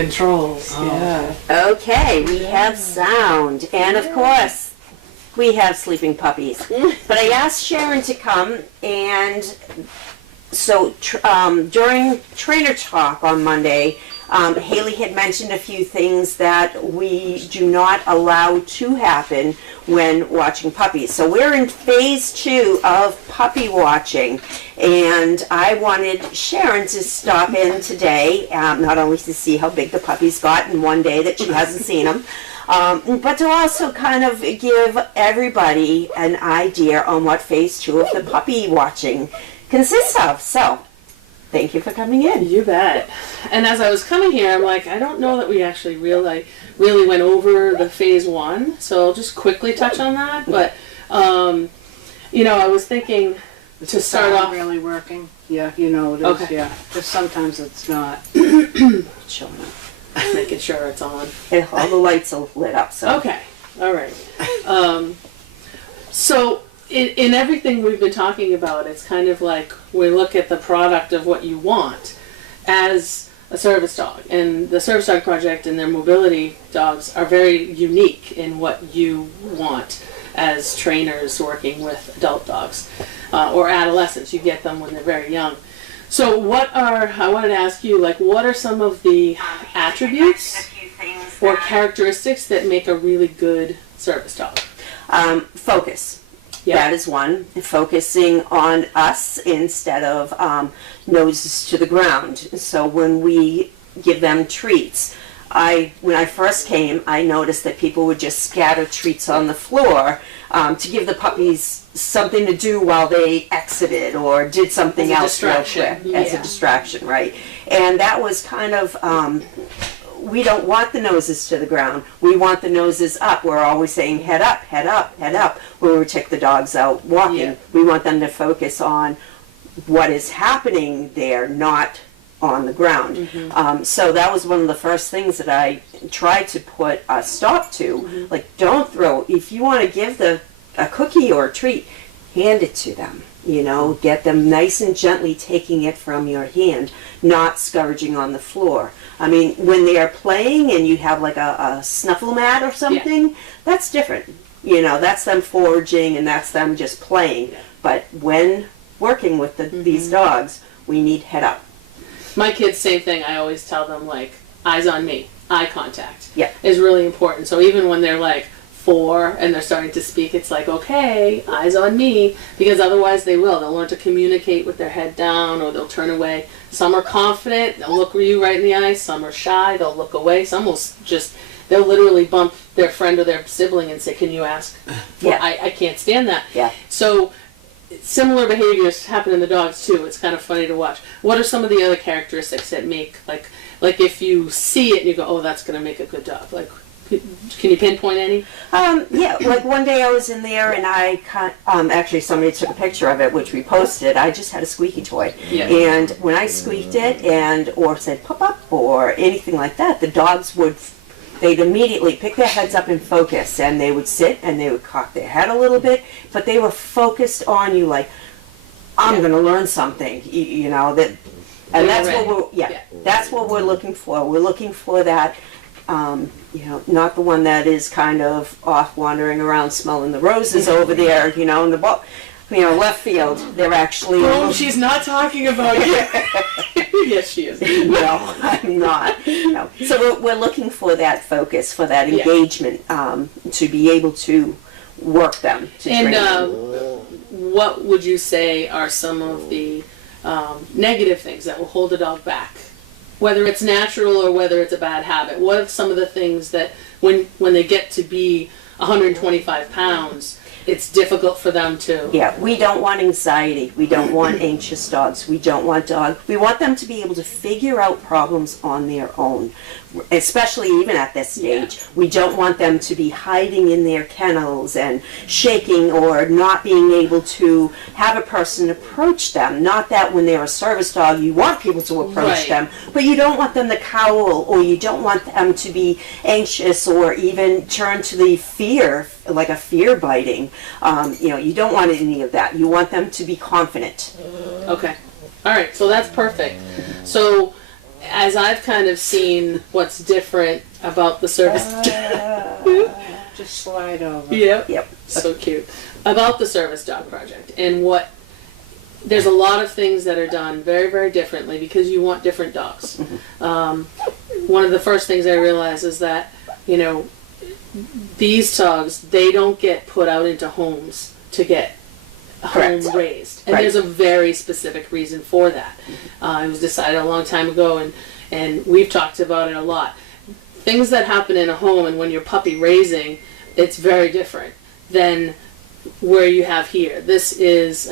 Controls, yeah. Okay, we have sound, and of course, we have sleeping puppies. But I asked Sharon to come, and so during Trainer Talk on Monday, Haley had mentioned a few things that we do not allow to happen when watching puppies. So we're in phase 2 of puppy watching, and I wanted Sharon to stop in today, not only to see how big the puppies got in one day that she hasn't seen them, but to also kind of give everybody an idea on what phase 2 of the puppy watching consists of. So thank you for coming in. You bet. And as I was coming here, I'm like, I don't know that we actually really went over the phase 1, so I'll just quickly touch on that. But, you know, I was thinking to start off. Really working? Yeah, you know it is, Okay. yeah. Because sometimes it's not. Showing up. Making sure it's on. And all the lights are lit up. So. Okay, all right. So in everything we've been talking about, it's kind of like we look at the product of what you want as a service dog. And the Service Dog Project and their mobility dogs are very unique in what you want as trainers working with adult dogs or adolescents. You get them when they're very young. So I wanted to ask you, like, what are some of the attributes or characteristics that make a really good service dog? Focus. Yeah. That is one. Focusing on us instead of noses to the ground. So when we give them treats, when I first came, I noticed that people would just scatter treats on the floor to give the puppies something to do while they exited or did something else real quick as a distraction, right? And that was kind of, we don't want the noses to the ground. We want the noses up. We're always saying head up, head up, head up when we take the dogs out walking. Yeah. We want them to focus on what is happening there, not on the ground. Mm-hmm. So that was one of the first things that I tried to put a stop to. Mm-hmm. Like, don't throw. If you want to give a cookie or a treat, hand it to them. You know, get them nice and gently taking it from your hand, not scourging on the floor. I mean, when they are playing and you have like a snuffle mat or something, that's different. You know, that's them foraging and that's them just playing. But when working with these dogs, we need head up. My kids, same thing. I always tell them, like, eyes on me, eye contact Yeah. is really important. So even when they're like 4 and they're starting to speak, it's like, okay, eyes on me, because otherwise they'll learn to communicate with their head down, or they'll turn away. Some are confident, they'll look you right in the eye. Some are shy, they'll look away. Some will they'll literally bump their friend or their sibling and say, can you ask? Yeah. I can't stand that. Yeah. So similar behaviors happen in the dogs too. It's kind of funny to watch. What are some of the other characteristics that make, like if you see it and you go, oh, that's going to make a good dog? Like, can you pinpoint any? Yeah, like one day I was in there and actually somebody took a picture of it, which we posted. I just had a squeaky toy. Yeah. And when I squeaked it or said pop up or anything like that, the dogs they'd immediately pick their heads up and focus, and they would sit and they would cock their head a little bit, but they were focused on you, like, I'm going to learn something, you know, that, and that's what that's what we're looking for. We're looking for that, you know, not the one that is kind of off wandering around smelling the roses over there, you know, in the left field. They're actually. Oh, she's not talking about you. Yes, she is. No, I'm not. No. So we're looking for that focus, for that engagement, to be able to work them. To train them. What would you say are some of the negative things that will hold a dog back? Whether it's natural or whether it's a bad habit. What are some of the things that when they get to be 125 pounds, it's difficult for them to... Yeah, we don't want anxiety. We don't want anxious dogs. We don't want we want them to be able to figure out problems on their own, especially even at this stage. Yeah. We don't want them to be hiding in their kennels and shaking or not being able to have a person approach them. Not that when they're a service dog, you want people to approach them, but you don't want them to cowl, or you don't want them to be anxious or even turn to the fear, like a fear biting. You know, you don't want any of that. You want them to be confident. Okay. All right, so that's perfect. So as I've kind of seen what's different about the service. Just slide over. Yep. So cute. About the service dog project and what there's a lot of things that are done very, very differently because you want different dogs. One of the first things I realized is that, you know, these dogs, they don't get put out into homes to get home raised. And there's a very specific reason for that. It was decided a long time ago, and we've talked about it a lot. Things that happen in a home and when you're puppy raising, it's very different than where you have here. This is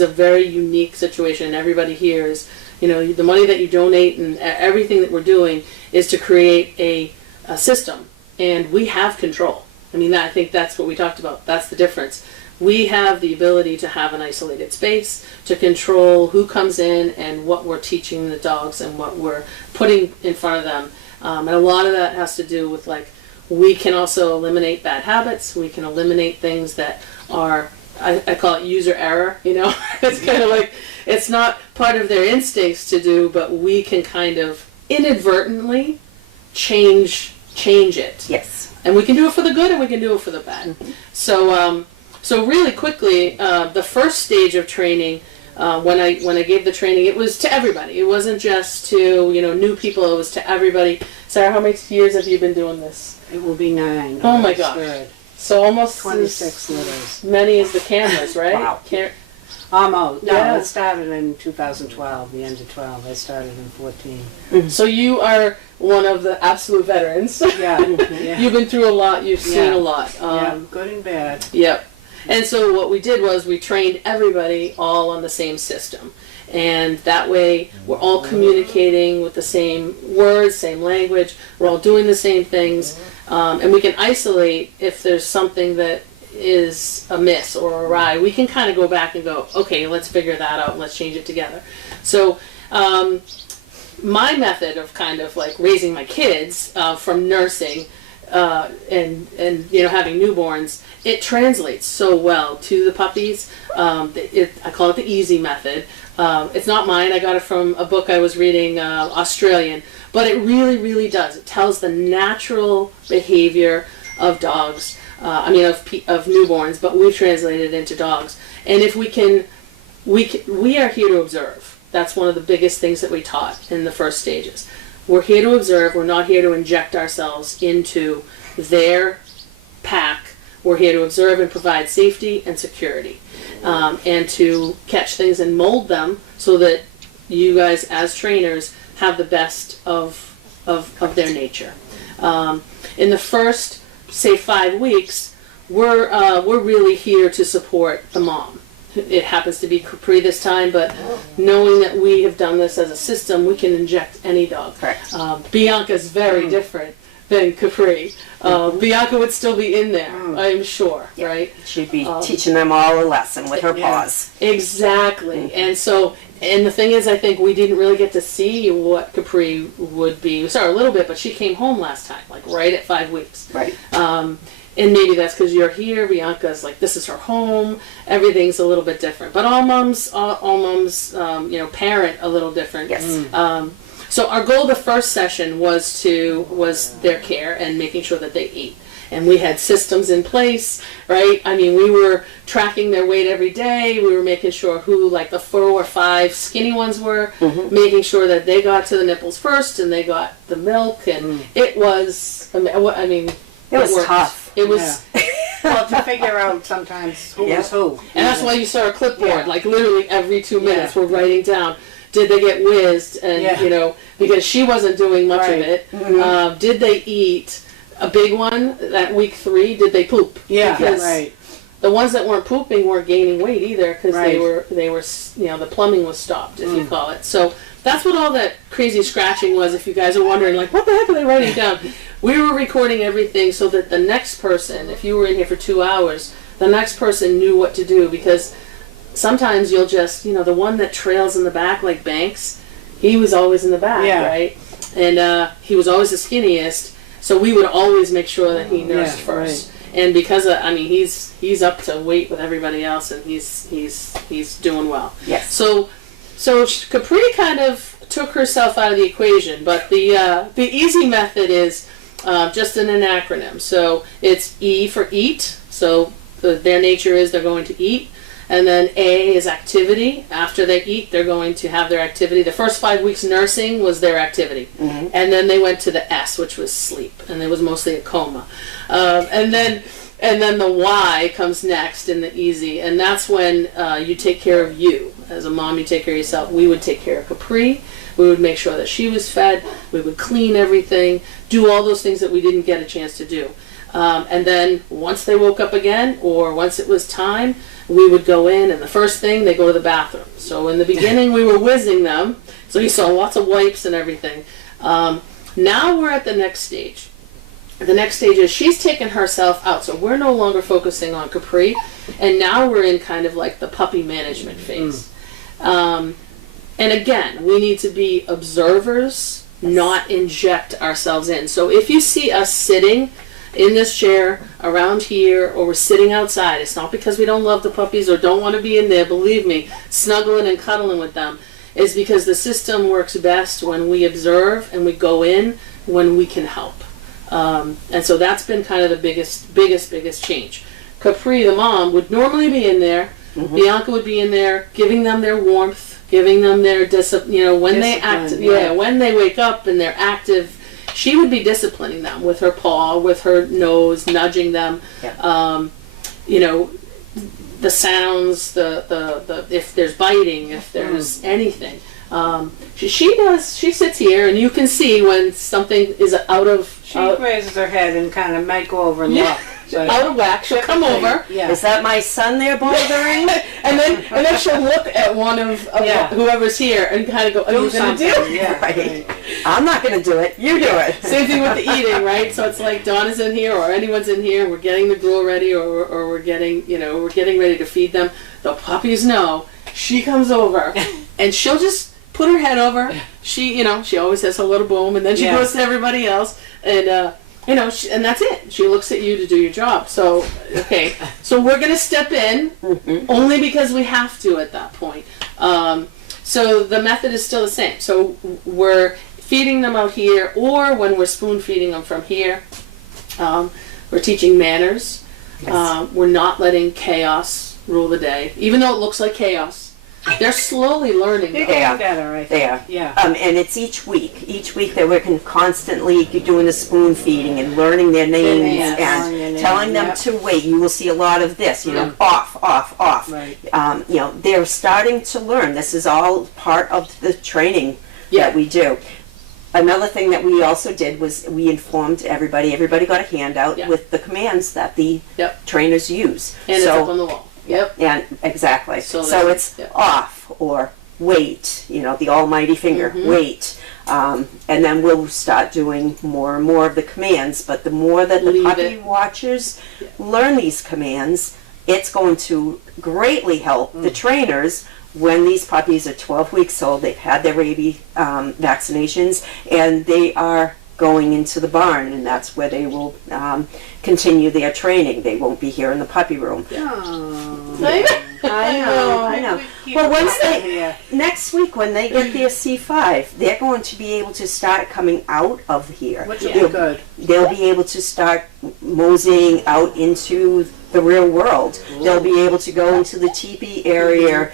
a very unique situation, and everybody here is, you know, the money that you donate and everything that we're doing is to create a system, and we have control. I mean, I think that's what we talked about. That's the difference. We have the ability to have an isolated space, to control who comes in and what we're teaching the dogs and what we're putting in front of them. And a lot of that has to do with, like, we can also eliminate bad habits. We can eliminate things that are, I call it user error, you know. It's kind of like, it's not part of their instincts to do, but we can kind of inadvertently change it. Yes. And we can do it for the good and we can do it for the bad. So really quickly, the first stage of training, when I gave the training, it was to everybody. It wasn't just to, you know, new people. It was to everybody. Sarah, how many years have you been doing this? It will be 9. Oh my gosh. So almost 26 litters. as many as the cameras, right? Wow. Almost. No, Yeah. it started in 2012, the end of 12. I started in 14. So you are one of the absolute veterans. Yeah. You've been through a lot. You've seen a lot. Good and bad. Yep. And so what we did was we trained everybody all on the same system. And that way we're all communicating with the same words, same language. We're all doing the same things. And we can isolate if there's something that is amiss or awry. We can kind of go back and go, okay, let's figure that out and let's change it together. So my method of kind of like raising my kids from nursing and you know, having newborns, it translates so well to the puppies. I call it the easy method. It's not mine. I got it from a book I was reading, Australian, but it really, really does. It tells the natural behavior of dogs. Of newborns, but we've translated it into dogs. And if we are here to observe. That's one of the biggest things that we taught in the first stages. We're here to observe. We're not here to inject ourselves into their pack. We're here to observe and provide safety and security, and to catch things and mold them so that you guys, as trainers, have the best of their nature. In the first, say, 5 weeks, we're really here to support the mom. It happens to be Capri this time, but knowing that we have done this as a system, we can inject any dog. Correct. Bianca's very different than Capri. Bianca would still be in there, I'm sure, right? She'd be teaching them all a lesson with her paws. Exactly. And so, and the thing is, I think we didn't really get to see what Capri would be. We saw her a little bit, but she came home last time, like right at 5 weeks. Right. And maybe that's because you're here. Bianca's like, this is her home. Everything's a little bit different. But all moms, parent a little different. Yes. So our goal the first session was their care and making sure that they ate. And we had systems in place, right? I mean, we were tracking their weight every day. We were making sure who, like the 4 or 5 skinny ones were, making sure that they got to the nipples first and they got the milk. And it was, it was tough. It was, Well, to figure out sometimes who was who. and that's why you saw a clipboard, like literally every 2 minutes we're writing down, did they get whizzed? And, because she wasn't doing much of it. Did they eat? A big one, that week 3, did they poop? Yeah, because right. The ones that weren't pooping weren't gaining weight either because Right. they were, the plumbing was stopped, if you call it. So that's what all that crazy scratching was, if you guys are wondering, like, what the heck are they writing down? We were recording everything so that the next person, if you were in here for 2 hours, the next person knew what to do, because sometimes you'll just, the one that trails in the back, like Banks, he was always in the back, right? And he was always the skinniest, so we would always make sure that he nursed first. Right. And because he's up to weight with everybody else, and he's doing well. Yes. So Capri kind of took herself out of the equation. But the easy method is just in an acronym. So it's E for eat. So their nature is they're going to eat. And then A is activity. After they eat, they're going to have their activity. The first 5 weeks nursing was their activity. Mm-hmm. And then they went to the S, which was sleep. And it was mostly a coma. And then the Y comes next in the easy. And that's when you take care of you. As a mom, you take care of yourself. We would take care of Capri. We would make sure that she was fed. We would clean everything. Do all those things that we didn't get a chance to do. And then once they woke up again, or once it was time, we would go in, and the first thing, they go to the bathroom. So in the beginning, we were whizzing them, so you saw lots of wipes and everything. Now we're at the next stage. The next stage is she's taken herself out, so we're no longer focusing on Capri, and now we're in kind of like the puppy management phase. And again, we need to be observers, not inject ourselves in. So if you see us sitting in this chair around here, or we're sitting outside, it's not because we don't love the puppies or don't want to be in there. Believe me, snuggling and cuddling with them is because the system works best when we observe and we go in when we can help. And so that's been kind of the biggest change. Capri, the mom, would normally be in there. Mm-hmm. Bianca would be in there, giving them their warmth, giving them their discipline. When they act, when they wake up and they're active. She would be disciplining them with her paw, with her nose, nudging them. Yeah. The sounds, the if there's biting, if there's anything. She sits here, and you can see when something is out of. She raises her head and kind of might go over and look. Out of whack, she'll come over. Yeah. Is that my son there bothering? and then she'll look at one of whoever's here and kind of go, "Are you going to do it?" Yeah, right. I'm not going to do it. You do it. Same thing with the eating, right? So it's like Donna's in here, or anyone's in here. We're getting the gruel ready, or we're getting ready to feed them. The puppies know. She comes over, and she'll just put her head over. She always has her little boom, and then she goes to everybody else, and. And that's it. She looks at you to do your job. So, okay. So we're going to step in only because we have to at that point. So the method is still the same. So we're feeding them out here, or when we're spoon feeding them from here, we're teaching manners. Yes. We're not letting chaos rule the day, even though it looks like chaos. They're slowly learning. They're getting better, I think. They are. Yeah. And it's each week. Each week they're working constantly doing the spoon feeding and learning their names and telling them to wait. You will see a lot of this, off, off, off. Right. They're starting to learn. This is all part of the training that we do. Another thing that we also did was we informed everybody. Everybody got a handout with the commands that the trainers use. And it's up on the wall. Yep. And exactly. So it's off or wait, the almighty finger, wait. And then we'll start doing more and more of the commands. But the more that the puppy watchers learn these commands, it's going to greatly help the trainers when these puppies are 12 weeks old. They've had their rabies vaccinations, and they are going into the barn, and that's where they will continue their training. They won't be here in the puppy room. I know. Well, once next week when they get their C5, they're going to be able to start coming out of here. Which will be good. They'll be able to start moseying out into the real world. Ooh. They'll be able to go into the teepee area,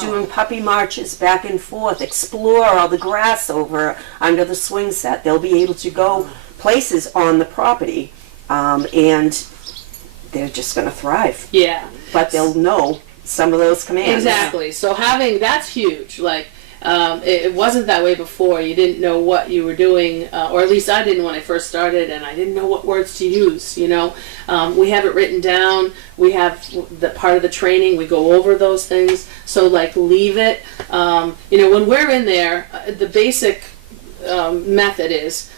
doing puppy marches back and forth, explore all the grass over under the swing set. They'll be able to go places on the property, and they're just going to thrive. Yeah. But they'll know some of those commands. Exactly. So that's huge. Like, it wasn't that way before. You didn't know what you were doing, or at least I didn't when I first started, and I didn't know what words to use, We have it written down. We have the part of the training. We go over those things. So, leave it. When we're in there, the basic method is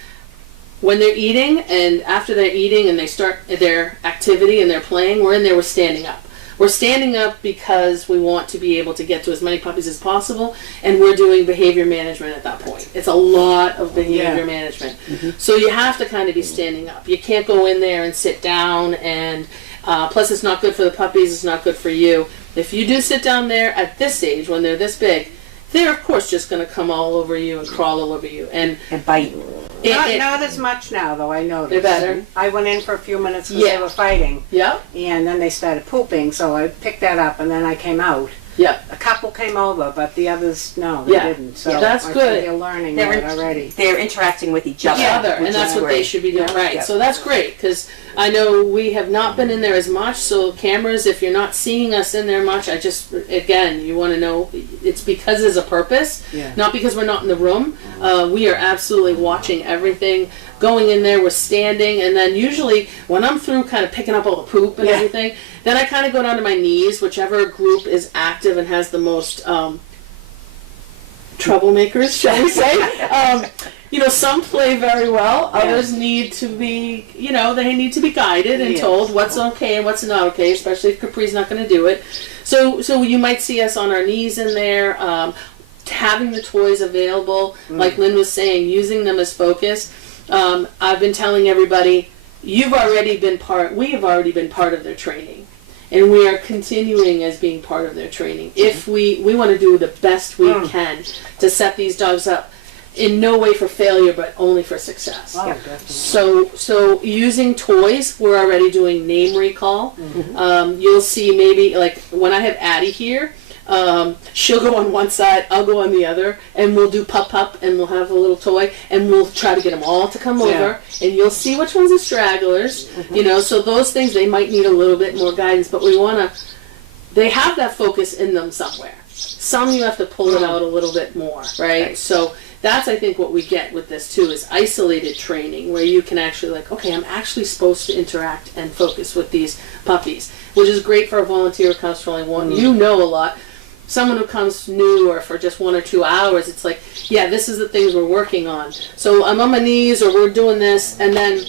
when they're eating, and after they're eating and they start their activity and they're playing, we're in there, we're standing up. We're standing up because we want to be able to get to as many puppies as possible, and we're doing behavior management at that point. It's a lot of behavior management. Mm-hmm. So you have to kind of be standing up. You can't go in there and sit down, and plus it's not good for the puppies, it's not good for you. If you do sit down there at this age, when they're this big, they're of course just going to come all over you and crawl all over you and bite. Not as much now, though, I noticed. They're better? I went in for a few minutes because Yeah. they were fighting, yeah, and then they started pooping, so I picked that up, and then I came out. yeah. A couple came over, but the others, no, they Yeah. didn't. So Yeah, that's I good. think they're learning They're that already. They're interacting with each Each other. other, which and that's is what they great. should be doing, right? Yeah. So that's great because I know we have not been in there as much. So cameras, if you're not seeing us in there much, I just again, you want to know it's because there's a purpose, Yeah. not because we're not in the room. We are absolutely watching everything. Going in there, we're standing, and then usually when I'm through, kind of picking up all the poop and Yeah. everything, then I kind of go down to my knees, whichever group is active and has the most troublemakers, shall we say. You know, some play very well. Others need to be, you know, they need to be guided and Yes. told what's okay and what's not okay, especially if Capri's not going to do it. So you might see us on our knees in there, having the toys available, like Lynn was saying, using them as focus. I've been telling everybody, we have already been part of their training. And we are continuing as being part of their training. If we want to do the best we can to set these dogs up in no way for failure, but only for success. Oh, definitely. So using toys, we're already doing name recall. You'll see maybe like when I have Addie here, she'll go on one side, I'll go on the other, and we'll do pup, and we'll have a little toy, and we'll try to get them all to come over, and you'll see which ones are stragglers, you know, so those things, they might need a little bit more guidance, but we want to, they have that focus in them somewhere. Some you have to pull it out a little bit more, right? So that's, I think, what we get with this too, is isolated training, where you can actually like, okay, I'm actually supposed to interact and focus with these puppies, which is great for a volunteer who comes for only one, you know a lot. Someone who comes new or for just 1 or 2 hours, it's like, yeah, this is the things we're working on. So I'm on my knees or we're doing this, and then,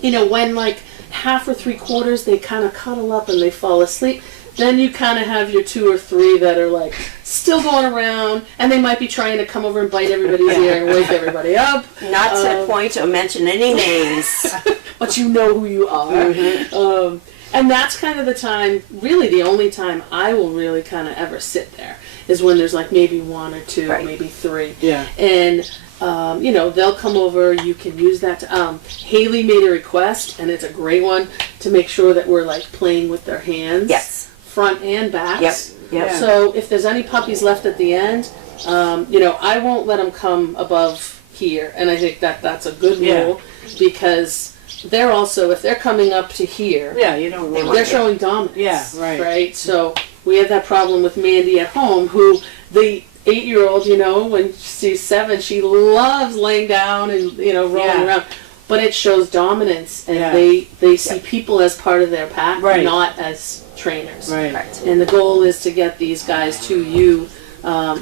you know, when like half or 3/4 they kind of cuddle up and they fall asleep, then you kind of have your 2 or 3 that are like still going around, and they might be trying to come over and bite everybody's ear and wake everybody up. Not to point or mention any names. But you know who you are. And that's kind of the time, really the only time I will really kind of ever sit there is when there's like maybe 1 or 2, maybe 3. Yeah. And, you know, they'll come over, you can use that to, Haley made a request, and it's a great one, to make sure that we're like playing with their hands. Yes. Front and backs. Yep. Yeah. So if there's any puppies left at the end, you know, I won't let them come above here. And I think that that's a good rule, because they're also, if they're coming up to here, Yeah, you don't want they're showing dominance. Yeah, right. Right? So we had that problem with Mandy at home, who the 8-year-old, you know, when she's 7, she loves laying down and, you know, rolling around. But it shows dominance, and they see people as part of their pack, not as trainers. Right. And the goal is to get these guys to you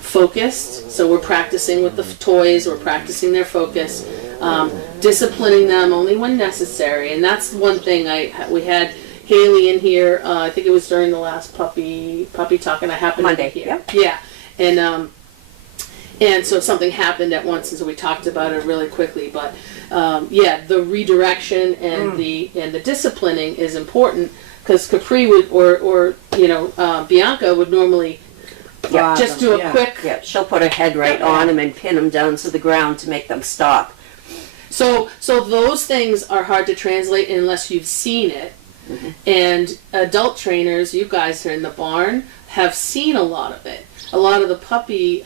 focused. So we're practicing with the toys, we're practicing their focus, disciplining them only when necessary. And that's one thing we had Haley in here, I think it was during the last puppy talk, and I happened Monday, to be here. Yeah. And so something happened at once, and so we talked about it really quickly. But yeah, the redirection and the disciplining is important, because Capri would or you know Bianca would normally just do a quick. Yeah, she'll put her head right on them and pin them down to the ground to make them stop. So those things are hard to translate unless you've seen it. And adult trainers, you guys are in the barn, have seen a lot of it. A lot of the puppy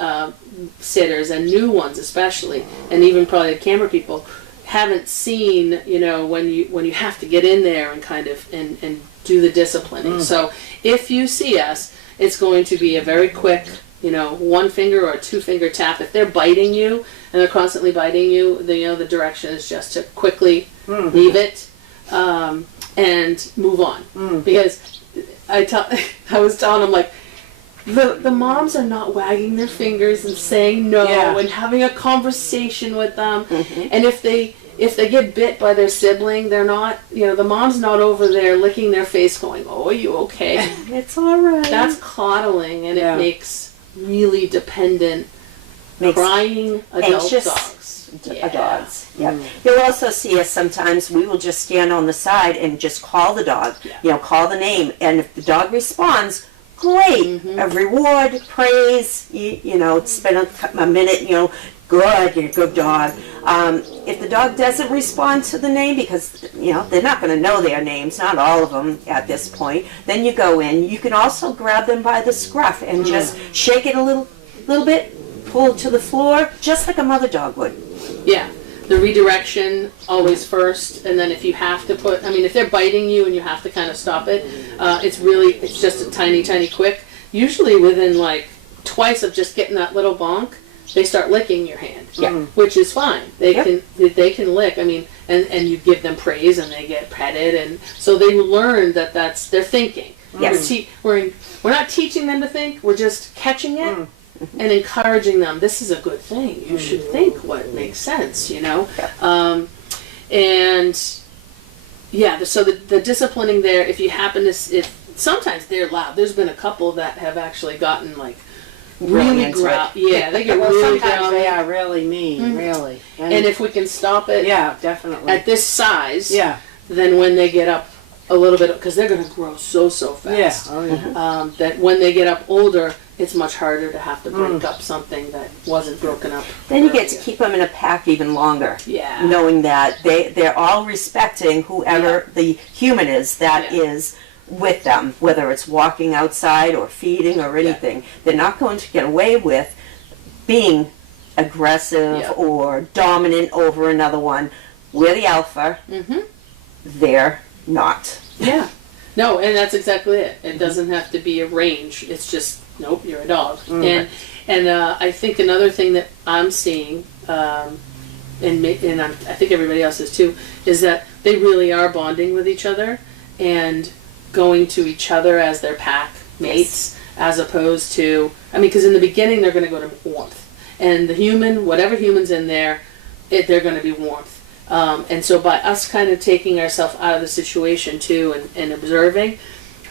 sitters, and new ones especially, and even probably the camera people, haven't seen, you know, when you have to get in there and kind of and do the disciplining. So if you see us, it's going to be a very quick, you know, 1 finger or a 2-finger tap. If they're biting you and they're constantly biting you, the direction is just to quickly leave it and move on. Because I was telling them, like, the moms are not wagging their fingers and saying no and having a conversation with them. And if they get bit by their sibling, they're not, you know, the mom's not over there licking their face going, "Oh, are you okay?" It's all right. That's coddling, and it makes really dependent, crying adult anxious dogs. Dogs. Yep. You'll also see us sometimes. We will just stand on the side and just call the dog. You know, call the name, and if the dog responds, great. A reward, praise, you know, spend a minute, you know, good, you're a good dog. If the dog doesn't respond to the name, because, you know, they're not going to know their names, not all of them at this point, then you go in. You can also grab them by the scruff and just shake it a little bit, pull it to the floor, just like a mother dog would. Yeah. The redirection always first, and then if you have to put, I mean, if they're biting you and you have to kind of stop it, it's just a tiny quick. Usually within like twice of just getting that little bonk, they start licking your hand, which is fine. They can lick. I mean, and you give them praise and they get petted, and so they learn that they're thinking. Yes. We're not teaching them to think. We're just catching it and encouraging them. This is a good thing. You should think what makes sense. You know, and yeah. So the disciplining there. If you happen to, sometimes they're loud. There's been a couple that have actually gotten like. Really growl. Yeah, they get really sometimes growly. they are really mean, really. And if we can stop it definitely. at this size, then when they get up a little bit, because they're going to grow so fast, that when they get up older, it's much harder to have to break up something that wasn't broken up. Then you get to keep them in a pack even longer, knowing that they're all respecting whoever the human is that is with them, whether it's walking outside or feeding or anything. They're not going to get away with being aggressive or dominant over another one. We're the alpha. They're not. Yeah. No, and that's exactly it. It doesn't have to be a range. It's just, nope, you're a dog. And I think another thing that I'm seeing, and I think everybody else is too, is that they really are bonding with each other and going to each other as their pack mates, as opposed to, I mean, because in the beginning they're going to go to warmth, and the human, whatever human's in there, they're going to be warmth. And so by us kind of taking ourselves out of the situation too and observing,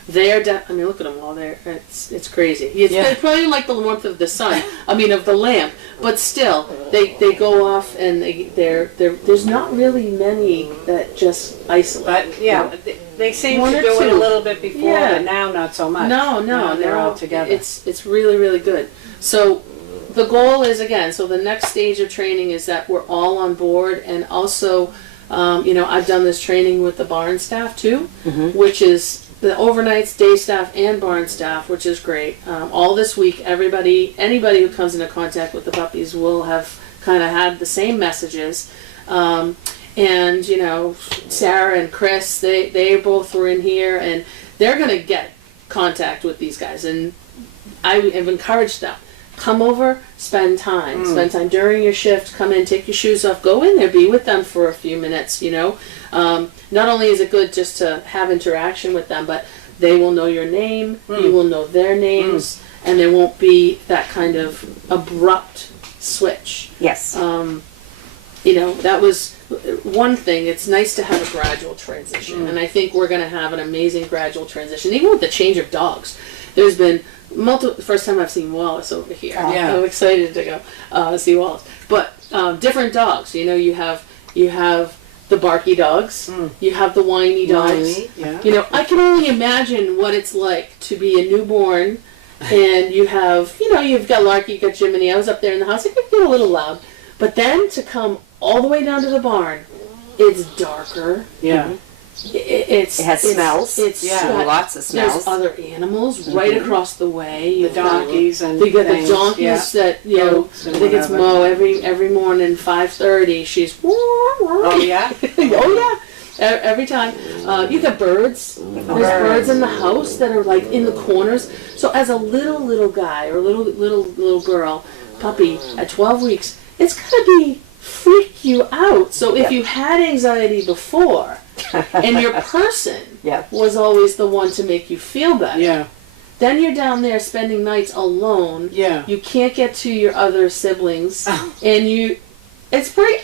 they're I mean, look at them all there. It's crazy. It's probably like the warmth of the sun. I mean, of the lamp. But still, they go off and there's not really many that just isolate. But they seem to do it a little bit before, but now not so much. No, they're all together. It's really good. So the goal is, again, so the next stage of training is that we're all on board, and also, you know, I've done this training with the barn staff too, which is the overnights, day staff, and barn staff, which is great. All this week, anybody who comes into contact with the puppies will have kind of had the same messages. And, you know, Sarah and Chris, they both were in here, and they're going to get contact with these guys. And I have encouraged them. Come over, spend time. Spend time during your shift. Come in, take your shoes off. Go in there, be with them for a few minutes, you know. Not only is it good just to have interaction with them, but they will know your name, you will know their names, and there won't be that kind of abrupt switch. Yes. You know, that was one thing. It's nice to have a gradual transition, and I think we're going to have an amazing gradual transition, even with the change of dogs. There's been first time I've seen Wallace over here. I'm excited to go see Wallace. But different dogs. You know, you have the barky dogs. You have the whiny dogs. You know, I can only imagine what it's like to be a newborn, and you have, you know, you've got Larky, you've got Jiminy. I was up there in the house. It could get a little loud, but then to come all the way down to the barn, it's darker. It has smells. Lots of smells. There's other animals right across the way. The donkeys and they got the donkeys that, you know, I think it's Mo every morning 5:30. She's every time. You got birds. There's birds in the house that are like in the corners. So as a little guy or little girl, puppy at 12 weeks, it's gonna freak you out. So if you had anxiety before, and your person was always the one to make you feel better, then you're down there spending nights alone. You can't get to your other siblings, and it's pretty.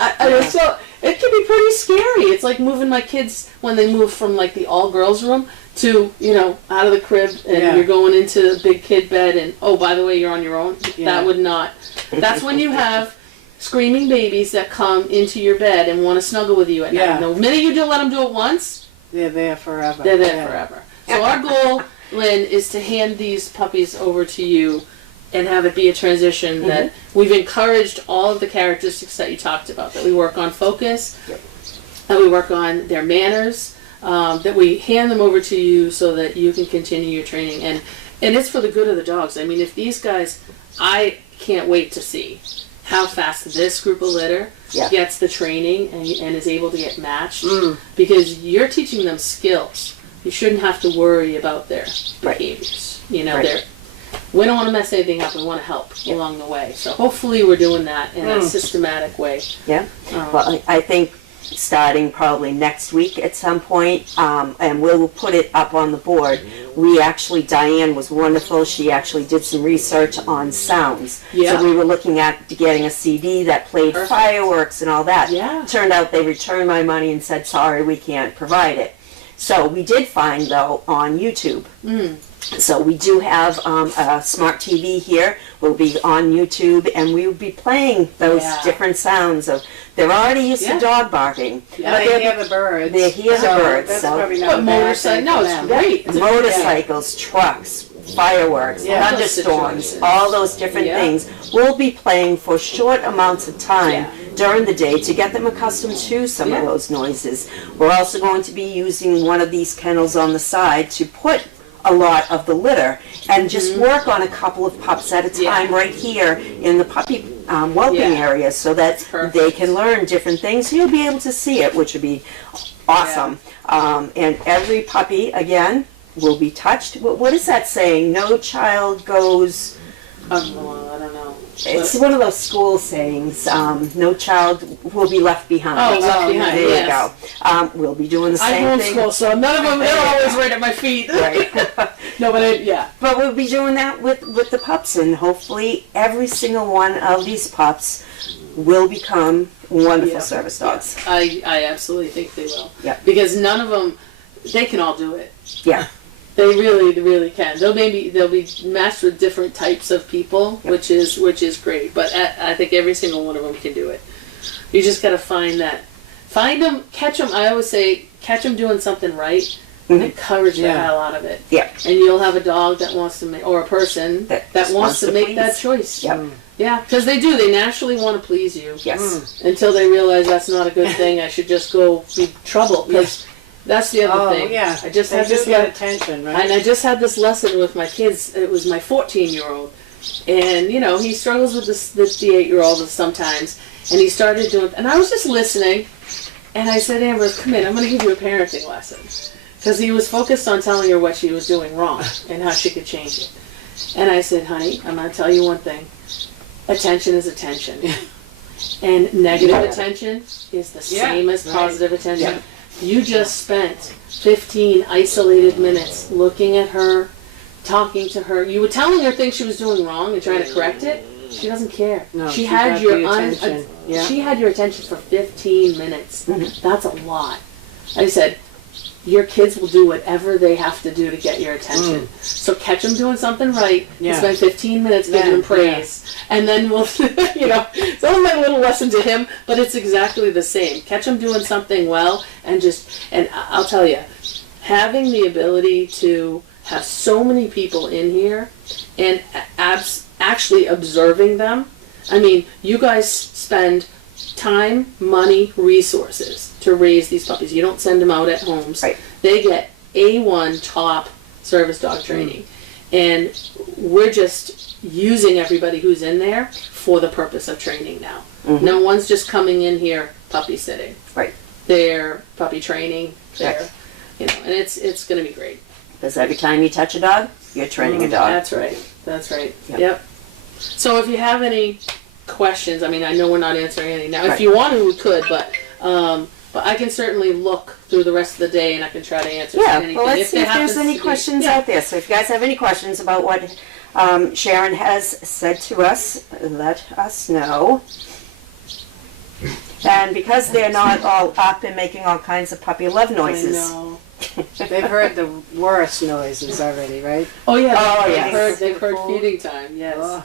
So it can be pretty scary. It's like moving my kids when they move from like the all girls room to, you know, out of the crib, and you're going into the big kid bed, and oh, by the way, you're on your own. That would not. That's when you have screaming babies that come into your bed and want to snuggle with you at night. The minute you do let them do it once, they're there forever. They're there forever. So our goal Lynn, is to hand these puppies over to you and have it be a transition that we've encouraged all of the characteristics that you talked about, that we work on focus, that we work on their manners, that we hand them over to you so that you can continue your training. And it's for the good of the dogs. I mean, if these guys, I can't wait to see how fast this group of litter gets the training and is able to get matched, because you're teaching them skills. You shouldn't have to worry about their behaviors. You know, we don't want to mess anything up. We want to help along the way. So hopefully we're doing that in a systematic way. Yeah. Well, I think starting probably next week at some point, and we'll put it up on the board. We actually, Diane was wonderful. She actually did some research on sounds. Yeah. So we were looking at getting a CD that played fireworks and all that. Yeah. Turned out they returned my money and said, sorry, we can't provide it. So we did find, though, on YouTube. So we do have a smart TV here. We'll be on YouTube, and we will be playing those different sounds of. They're already used to dog barking. Yeah, they hear the birds. They hear the birds. That's so probably not a bad thing. No, it's great. motorcycles, trucks, fireworks, thunderstorms, all those different things. We'll be playing for short amounts of time during the day to get them accustomed to some of those noises. We're also going to be using one of these kennels on the side to put a lot of the litter and just work on a couple of pups at a time right here in the puppy whelping area, so that they can learn different things. You'll be able to see it, which would be awesome. And every puppy, again, will be touched. What is that saying? No child goes... I don't know. It's one of those school sayings. No child will be left behind. Oh, left behind. There you go. We'll be doing the same thing. I homeschool, so none of them, they're always right at my feet. Right. No, but But we'll be doing that with the pups, and hopefully every single one of these pups will become wonderful service dogs. I absolutely think they will. Yeah. Because none of them, they can all do it. Yeah. They really can. They'll be matched with different types of people, which is great. But I think every single one of them can do it. You just got to find them, catch them. I always say, catch them doing something right, and encourage the hell out of it. Yeah. And you'll have a dog that wants to make, or a person that wants to make that choice. Yep. Yeah, because they do. They naturally want to please you. Yes. Until they realize that's not a good thing. I should just go be trouble. Because that's the other thing. Yeah. I just had this attention, right? And I just had this lesson with my kids. It was my 14-year-old, and you know he struggles with the 8-year-old sometimes. And he started doing, and I was just listening, and I said, Ambrose, come in. I'm going to give you a parenting lesson, because he was focused on telling her what she was doing wrong and how she could change it. And I said, honey, I'm going to tell you one thing. Attention is attention, and negative attention is the same as positive attention. You just spent 15 isolated minutes looking at her, talking to her. You were telling her things she was doing wrong and trying to correct it. She doesn't care. No, she had your attention. She had your attention for 15 minutes. That's a lot. I said, your kids will do whatever they have to do to get your attention. So catch them doing something right. And spend 15 minutes giving them praise. And then we'll, you know, it's only my little lesson to him, but it's exactly the same. Catch them doing something well, and I'll tell you, having the ability to have so many people in here and actually observing them. I mean, you guys spend time, money, resources to raise these puppies. You don't send them out at homes. Right. They get A1 top service dog training. And we're just using everybody who's in there for the purpose of training now. No one's just coming in here puppy sitting. Right. They're puppy training. They're, you know, and it's going to be great. Because every time you touch a dog, you're training a dog. That's right. Yep. So if you have any questions, I mean, I know we're not answering any now. If you want to, we could, but I can certainly look through the rest of the day and I can try to answer anything. Well, let's see if there's any questions out there. So if you guys have any questions about what Sharon has said to us, let us know. And because they're not all up and making all kinds of puppy love noises. I know. They've heard the worst noises already, right? Oh yeah. Yes. They've heard feeding time. Yes. Oh.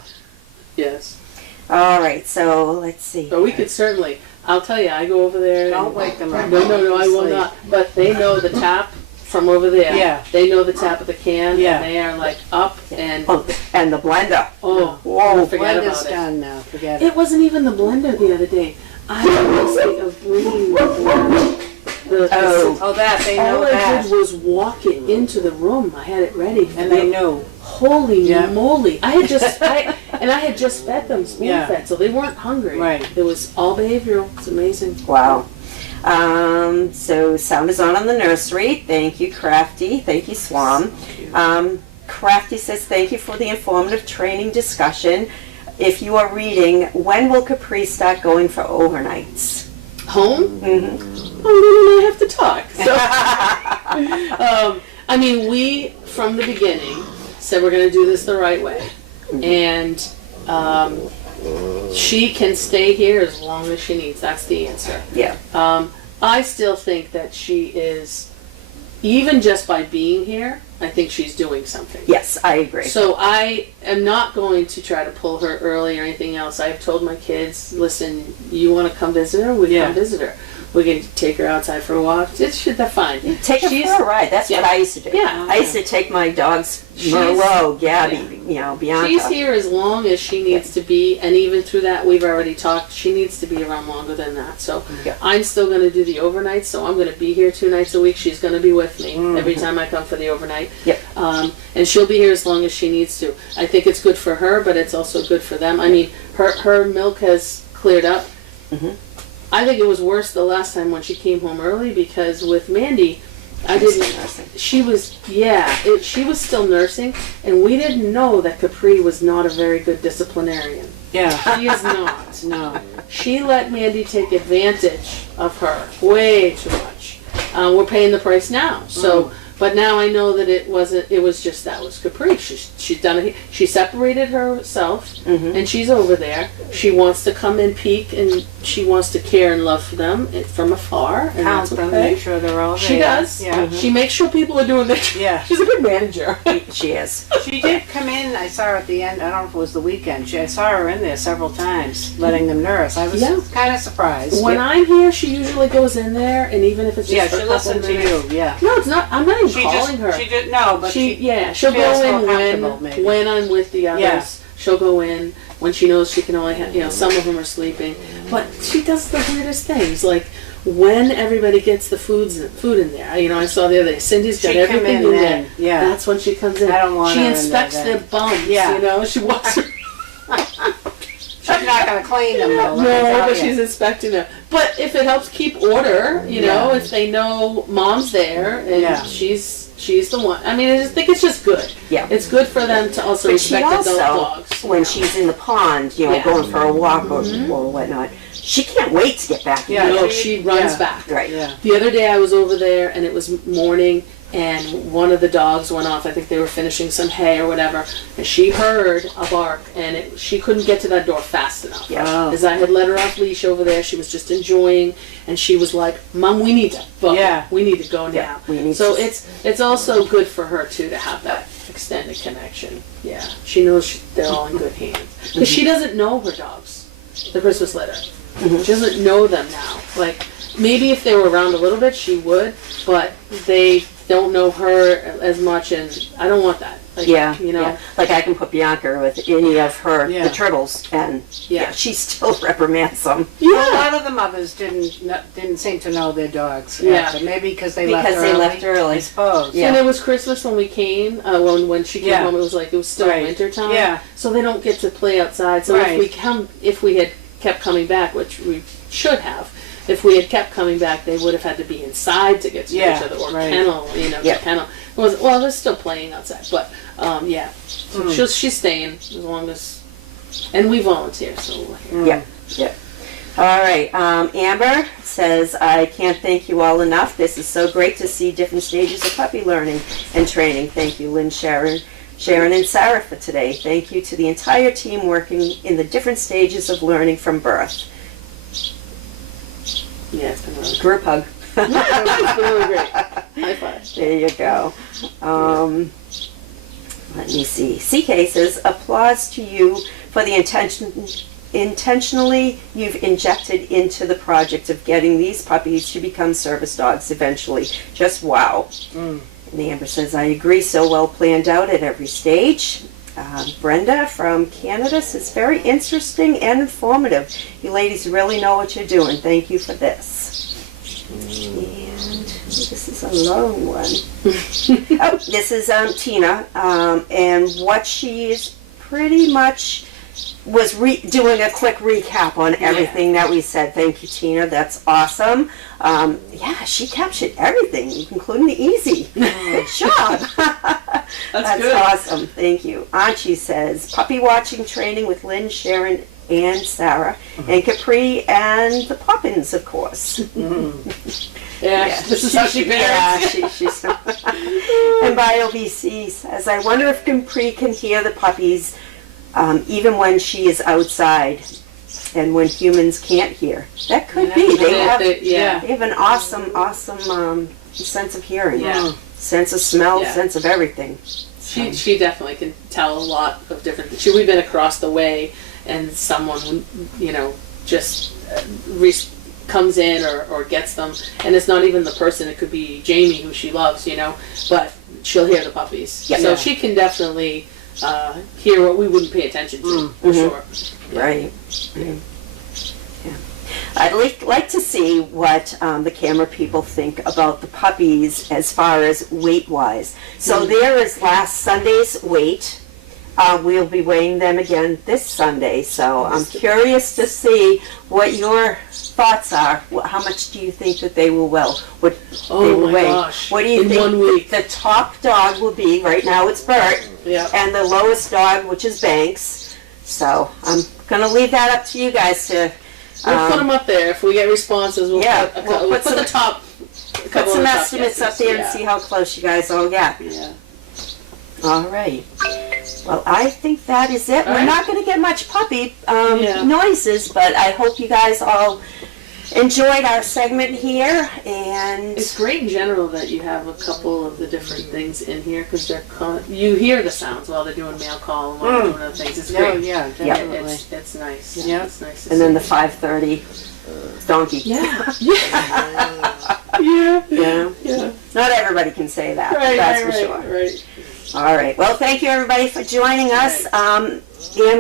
Yes. All right. So let's see. But we could certainly. I'll tell you. I go over there. Don't wake them up. No, I will not. But they know the tap from over there. Yeah. They know the tap of the can. Yeah. And they are like up and Oh, and the blender. whoa, forget Blender's about it. done now, forget it. It wasn't even the blender the other day. I had a mistake of bringing the blender. Oh, that, they know All I that. did was walk it into the room. I had it ready. And they knew. Holy Yeah. moly! I had just fed them spoon Yeah. fed, so they weren't hungry. Right. It was all behavioral. It's amazing. Wow. So sound is on the nursery. Thank you, Crafty. Thank you, Swam. Crafty says, thank you for the informative training discussion. If you are reading, when will Capri start going for overnights? Home? Mm-hmm. Oh, then I have to talk. So, I mean, we from the beginning said we're going to do this the right way, and she can stay here as long as she needs. That's the answer. Yeah. I still think that she is, even just by being here, I think she's doing something. Yes, I agree. So I am not going to try to pull her early or anything else. I've told my kids, listen, you want to come visit her? We come visit her. We can take her outside for a walk. They're fine. Take her for a ride. That's what I used to do. Yeah. I used to take my dogs, Merlot, Gabby, Bianca. She's here as long as she needs to be, and even through that, we've already talked, she needs to be around longer than that. So I'm still going to do the overnight, so I'm going to be here 2 nights a week. She's going to be with me every time I come for the overnight. Yep. And she'll be here as long as she needs to. I think it's good for her, but it's also good for them. I mean, her milk has cleared up. Mm-hmm. I think it was worse the last time when she came home early, because with Mandy, she was still nursing, and we didn't know that Capri was not a very good disciplinarian. Yeah. She is not. No. She let Mandy take advantage of her way too much. We're paying the price now. So, but now I know that it was just that was Capri. She's done it. She separated herself, and she's over there. She wants to come and peek, and she wants to care and love them from afar. And Count that's them, okay. make sure they're all there. She does. Yeah. She makes sure people are doing their job. Yeah. She's a good manager. She is. She did come in, I saw her at the end, I don't know if it was the weekend, I saw her in there several times, letting them nurse. I was kind of surprised. When I'm here, she usually goes in there, and even if it's just for she a couple listened to minutes. you, yeah. No, it's not. I'm not even She calling her. She did, no, but she'll feels go in more comfortable, maybe. when I'm with the others. Yeah. She'll go in when she knows she can only have, some of them are sleeping. But she does the weirdest things, like when everybody gets the food in there. I saw the other day, Cindy's got everything in there. Yeah. That's when she comes in. I don't want she her in inspects there, their then. bums. Yeah. She walks. She's not going to clean them, though. No, but she's inspecting them. But if it helps keep order, if they know mom's there and she's the one. I mean, I just think it's just good. Yeah. It's good for them to also But she respect also, adult dogs. when she's in the pond, going for a walk or whatnot, she can't wait to get back. Yeah. No, she runs back. Right. Yeah. The other day I was over there and it was morning and one of the dogs went off. I think they were finishing some hay or whatever. And she heard a bark and she couldn't get to that door fast enough. Yeah. Oh. As I had let her off leash over there, she was just enjoying, and she was like, "Mom, we need to book. Yeah. We need to go now." Yeah, we need so to- it's also good for her too to have that extended connection. Yeah, she knows they're all in good hands because she doesn't know her dogs, the Christmas litter. She doesn't know them now. Like maybe if they were around a little bit, she would, but they don't know her as much, and I don't want that. Like, Like I can put Bianca with any of her Yeah. the turtles, and she still reprimands them. A lot of the mothers didn't seem to know their dogs. Yeah. But maybe because they Because left they early. left early. I suppose. Yeah. And it was Christmas when we came. When she came Yeah. home, it was still Right. winter time. Yeah. So they don't get to play outside. So Right. if we had kept coming back, which we should have, if we had kept coming back, they would have had to be inside to get to Yeah, each other, or right. kennel, Yeah. to kennel. They're still playing outside, but so she's staying as long as, and we volunteer, so we're here. Yeah. All right. Amber says, I can't thank you all enough. This is so great to see different stages of puppy learning and training. Thank you, Lynn Sharon and Sara for today. Thank you to the entire team working in the different stages of learning from birth. Yeah, it's been really Group hug. it's been really great. High five. There you go. Let me see. CK says, applause to you for the intentionally you've injected into the project of getting these puppies to become service dogs eventually. Just wow. And Amber says, I agree, so well planned out at every stage. Brenda from Canada says, very interesting and informative. You ladies really know what you're doing. Thank you for this. And this is a long one. Oh, this is Tina. And what she is pretty much was doing a quick recap on everything that we said. Thank you, Tina. That's awesome. Yeah, she captured everything, including the easy. Good job. That's good. Awesome. Thank you. Archie says, puppy watching training with Lynn, Sharon, and Sara, and Capri, and the Poppins, of course. Yeah, this is how she parents. Yeah, she's and BioBC says, I wonder if Capri can hear the puppies even when she is outside and when humans can't hear. That could be. They have an awesome sense of hearing. Yeah. Sense of smell, sense of everything. She definitely can tell a lot of different things. We've been across the way and someone, just comes in or gets them, and it's not even the person. It could be Jamie, who she loves, but she'll hear the puppies. Yep. So she can definitely hear what we wouldn't pay attention to, for sure. Right. Yeah. I'd like to see what the camera people think about the puppies as far as weight-wise. So there is last Sunday's weight. We'll be weighing them again this Sunday. So I'm curious to see what your thoughts are. How much do you think that they will weigh? Gosh. What do you think in 1 week? The top dog will be? Right now it's Bert. Yeah. And the lowest dog, which is Banks. So I'm going to leave that up to you guys to... We'll put them up there. If we get responses, we'll put the top. Put some estimates up there and see how close you guys all get. Yeah. All right. Well, I think that is it. All We're right. not going to get much puppy noises, but I hope you guys all enjoyed our segment here. And It's great in general that you have a couple of the different things in here because you hear the sounds while they're doing mail call and while they're doing other things. It's great. Yeah, definitely. It's nice. Yeah. It's nice to and then see. the 5:30 donkey. Yeah. Yeah. Yeah. Not everybody can say that. That's for sure. Right. All right. Well, thank you everybody for joining us. And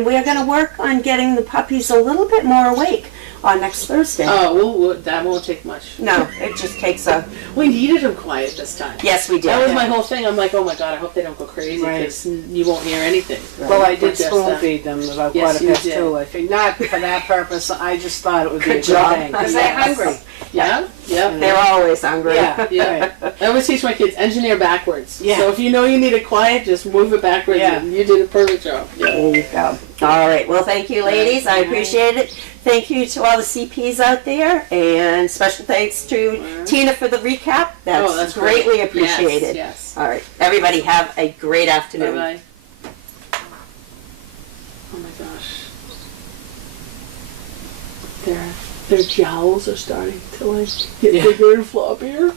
we're going to work on getting the puppies a little bit more awake on next Thursday. Oh, that won't take much. No, it just takes We needed them quiet this time. Yes, we did. That was my whole thing. I'm like, oh my god, I hope they don't go crazy because you won't hear anything. Well, I But did just, spoon feed them about yes, quarter you past did. 2. I think not for that purpose. I just thought it would be a Good good job. thing because they're hungry. Yeah. They're always hungry. Yeah. I always teach my kids engineer backwards. Yeah. So if you know you need it quiet, just move it backwards. Yeah. And you did a perfect job. Yeah. There you go. All right. Well, thank you, ladies. I appreciate it. Thank you to all the CPs out there, and special thanks to Tina for the recap. That's greatly apprecited. Yes. All right. Everybody have a great afternoon. Bye bye. Oh my gosh. Their jowls are starting to get bigger and floppier.